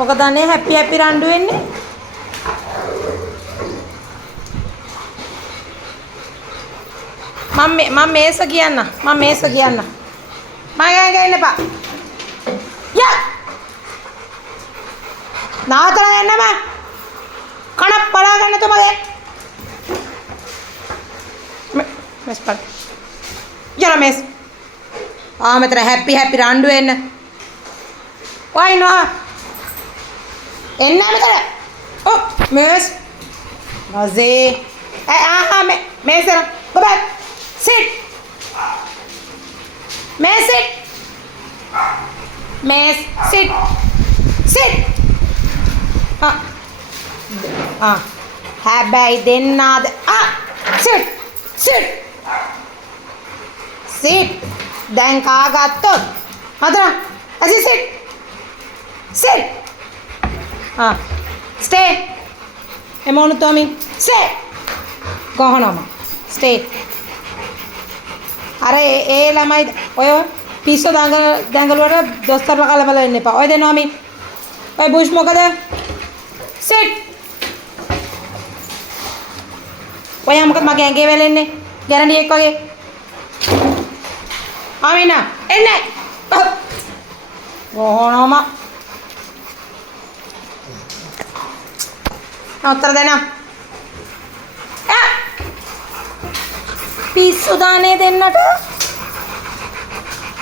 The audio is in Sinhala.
මොකද අනේ හැපි හැපි රණ්ඩු වෙන්නේ. මම මේස කියන්න. මම මේස කියන්න. මගේ ගේන්න එපා. යා. නාතර යන්නම. කන බලා ගන්න තුමගේ. මෙස් පල්. යන මෙස්. මෙතන හැපි හැපි රණ්ඩු වෙන්න. වයින්වා. එන්න මෙතන. ඔව් mess. රොසේ. මේස. Go back. Sit. Miss sit. Miss sit. Sit. හැබැයි දෙන්නාද sit. Sit. Sit. දැන් කාගත්තොත් මතර ඇසි sit. Sit. Stay. එමොනු තෝමි. Stay. ගහනම. Stay. අර ඒ ළමයි ඔය පිස්සු දඟලුවට දොස්තරලා කලබල වෙන්න එපා. ඔය දෙනවමි. ඔය බුෂ් මොකද? sit. ඔයා මොකද මගේ ඇඟේ වැලෙන්නේ? ගැරන්ඩියෙක් වගේ. ආමිනා එන්නේ. ඕනම. උත්තර දෙන්න. පිස්සු දානේ දෙන්නට